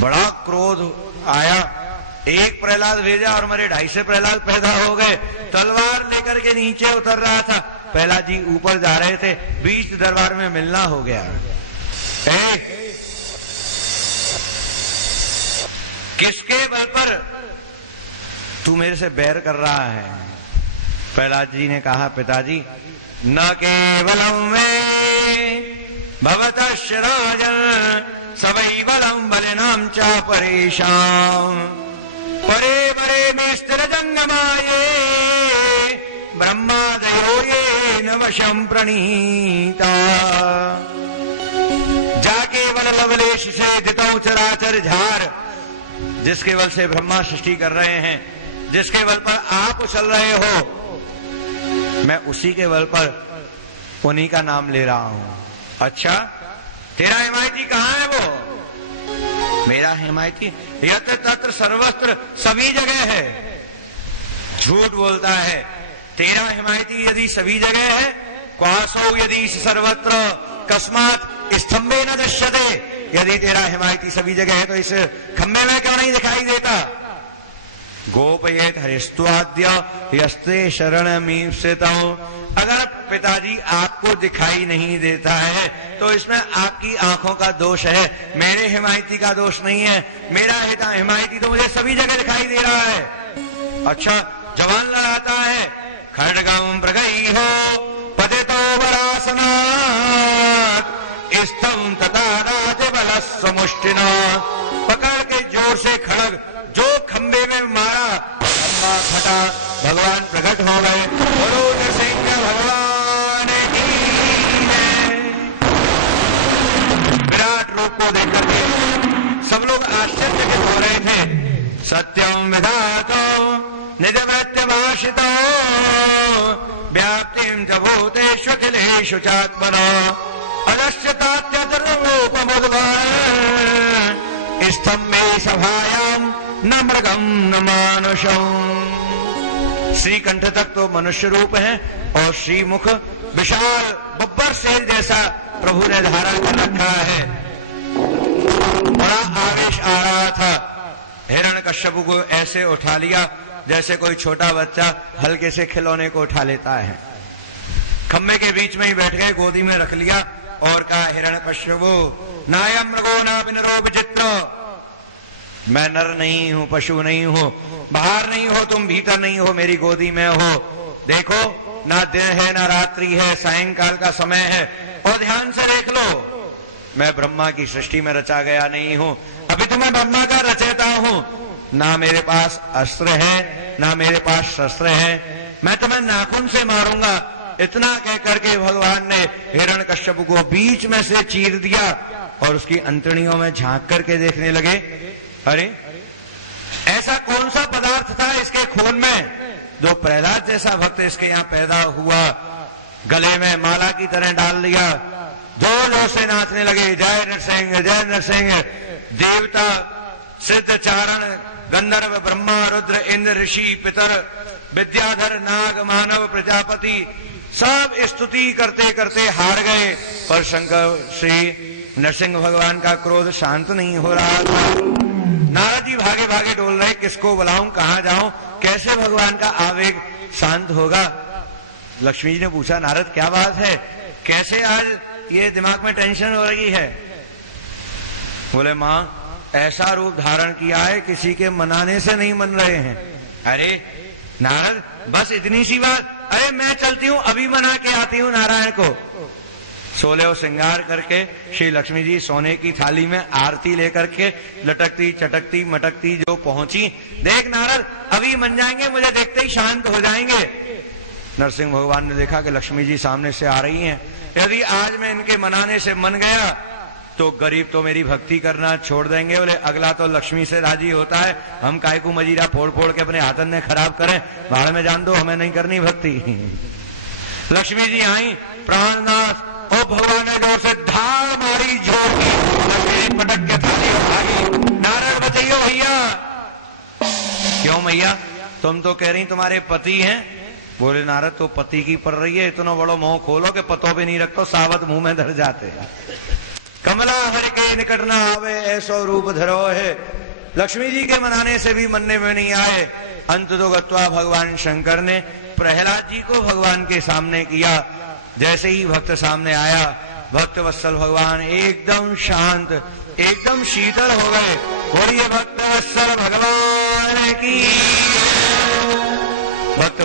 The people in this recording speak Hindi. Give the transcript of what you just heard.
बड़ा क्रोध आया, एक प्रहलाद भेजा और मेरे 250 प्रहलाद पैदा हो गए। तलवार लेकर के नीचे उतर रहा था, प्रहलाद जी ऊपर जा रहे थे, बीच दरबार में मिलना हो गया। किसके बल पर तू मेरे से बैर कर रहा है? प्रहलाद जी ने कहा, पिताजी न केवलम में भवतश्च राजन सवैवलम बलिनाम च परेशान परे परे में स्थिर जंगमाये ब्रह्मादयो ये नवशं प्रणीता। जाके बल लवलेश से दितौ चराचर झार, जिसके बल से ब्रह्मा सृष्टि कर रहे हैं, जिसके बल पर आप उछल रहे हो, मैं उसी के बल पर उन्हीं का नाम ले रहा हूं। अच्छा, तेरा हिमायती कहाँ है? वो मेरा हिमायती यत्र तत्र सर्वत्र सभी जगह है। झूठ बोलता है। तेरा हिमायती यदि सभी जगह है, क्वासौ यदि सर्वत्र कस्मात स्तंभे न दृश्यते। यदि तेरा हिमायती सभी जगह है तो इस खम्भे में क्यों नहीं दिखाई देता? गोपयेत हरिस्त्वाद्य यस्ते शरणमीप्सितौ। अगर पिताजी आपको दिखाई नहीं देता है तो इसमें आपकी आंखों का दोष है, मेरे हिमायती का दोष नहीं है। मेरा हिमायती तो मुझे सभी जगह दिखाई दे रहा है। अच्छा, जवान लड़ाता है, खड्गम प्रगई हो पतितो वरासनात् स्तम तथा राजबलस्व मुष्टिना। पकड़ के जोर से खड़ग जो खंबे में मारा, खंबा फटा, भगवान प्रकट हो गए। बोलो नरसिंह भगवान की जय। विराट रूप को देखकर के सब लोग आश्चर्यचकित हो रहे थे। सत्यम विधातो निज मृत्युभाषितो व्याप्तिम च भूतेषु अखिलेषु चात्मनो स्तंभे सभायाम न मृगम न मानुषम। श्रीकंठ तक तो मनुष्य रूप है और श्रीमुख विशाल बब्बर शेर जैसा प्रभु ने धारण कर रखा है। बड़ा आवेश आ रहा था। हिरण्यकश्यप को ऐसे उठा लिया जैसे कोई छोटा बच्चा हल्के से खिलौने को उठा लेता है। खम्बे के बीच में ही बैठ गए, गोदी में रख लिया और कहा, हिरण्यकश्यप नायम मृगो न विनरो विचित्र। मैं नर नहीं हूं, पशु नहीं हूं, बाहर नहीं हो तुम, भीतर नहीं हो, मेरी गोदी में हो। देखो, ना दिन है ना रात्रि है, सायंकाल का समय है, और ध्यान से देख लो, मैं ब्रह्मा की सृष्टि में रचा गया नहीं हूं, अभी तो मैं ब्रह्मा का रचयिता हूं। ना मेरे पास अस्त्र है ना मेरे पास शस्त्र है, मैं तुम्हें नाखून से मारूंगा। इतना कह करके भगवान ने हिरण्यकश्यप को बीच में से चीर दिया और उसकी अंतड़ियों में झांक करके देखने लगे, अरे ऐसा कौन सा पदार्थ था इसके खून में जो प्रहलाद जैसा भक्त इसके यहाँ पैदा हुआ। गले में माला की तरह डाल लिया, जोर जोर से नाचने लगे, जय नरसिंह जय नरसिंह। देवता सिद्ध चारण गंधर्व ब्रह्मा रुद्र इंद्र ऋषि पितर विद्याधर नाग मानव प्रजापति सब स्तुति करते करते हार गए। पर शंकर श्री नरसिंह भगवान का क्रोध शांत नहीं हो रहा था। नारद जी भागे भागे डोल रहे, किसको बुलाऊं, कहां जाऊं, कैसे भगवान का आवेग शांत होगा। लक्ष्मी जी ने पूछा, नारद क्या बात है, कैसे आज ये दिमाग में टेंशन हो रही है? बोले, मां ऐसा रूप धारण किया है किसी के मनाने से नहीं मन रहे हैं। अरे नारद बस इतनी सी बात, अरे मैं चलती हूं, अभी मना के आती हूं नारायण को। सोले और श्रृंगार करके श्री लक्ष्मी जी सोने की थाली में आरती लेकर के लटकती चटकती मटकती जो पहुंची, देख नारद अभी मन जाएंगे, मुझे देखते ही शांत हो जाएंगे। नरसिंह भगवान ने देखा कि लक्ष्मी जी सामने से आ रही हैं, यदि आज मैं इनके मनाने से मन गया तो गरीब तो मेरी भक्ति करना छोड़ देंगे। बोले अगला तो लक्ष्मी से राजी होता है, हम काय को मजीरा फोड़ फोड़ के अपने हाथन ने खराब करें, भाड़ में जान दो, हमें नहीं करनी भक्ति। लक्ष्मी जी आई, प्राणनाथ ओ भगवान ने जोर से धार मारी, जोर की लक्ष्मी पटक के थाली उठाई। नारायण बचाइयो भैया। क्यों मैया, तुम तो कह रही तुम्हारे पति हैं। बोले नारद तो पति की पड़ रही है, इतना बड़ा मुंह खोलो कि पतों पे नहीं रखो, सावत मुंह में धर जाते। कमला हर के निकट न आवे ऐसो रूप धरो है। लक्ष्मी जी के मनाने से भी मनने में नहीं आए। अंत तो गत्वा भगवान शंकर ने प्रहलाद जी को भगवान के सामने किया। जैसे ही भक्त सामने आया, भक्त वत्सल भगवान एकदम शांत, एकदम शीतल हो गए। बोलिए भक्त वत्सल भगवान की। भक्त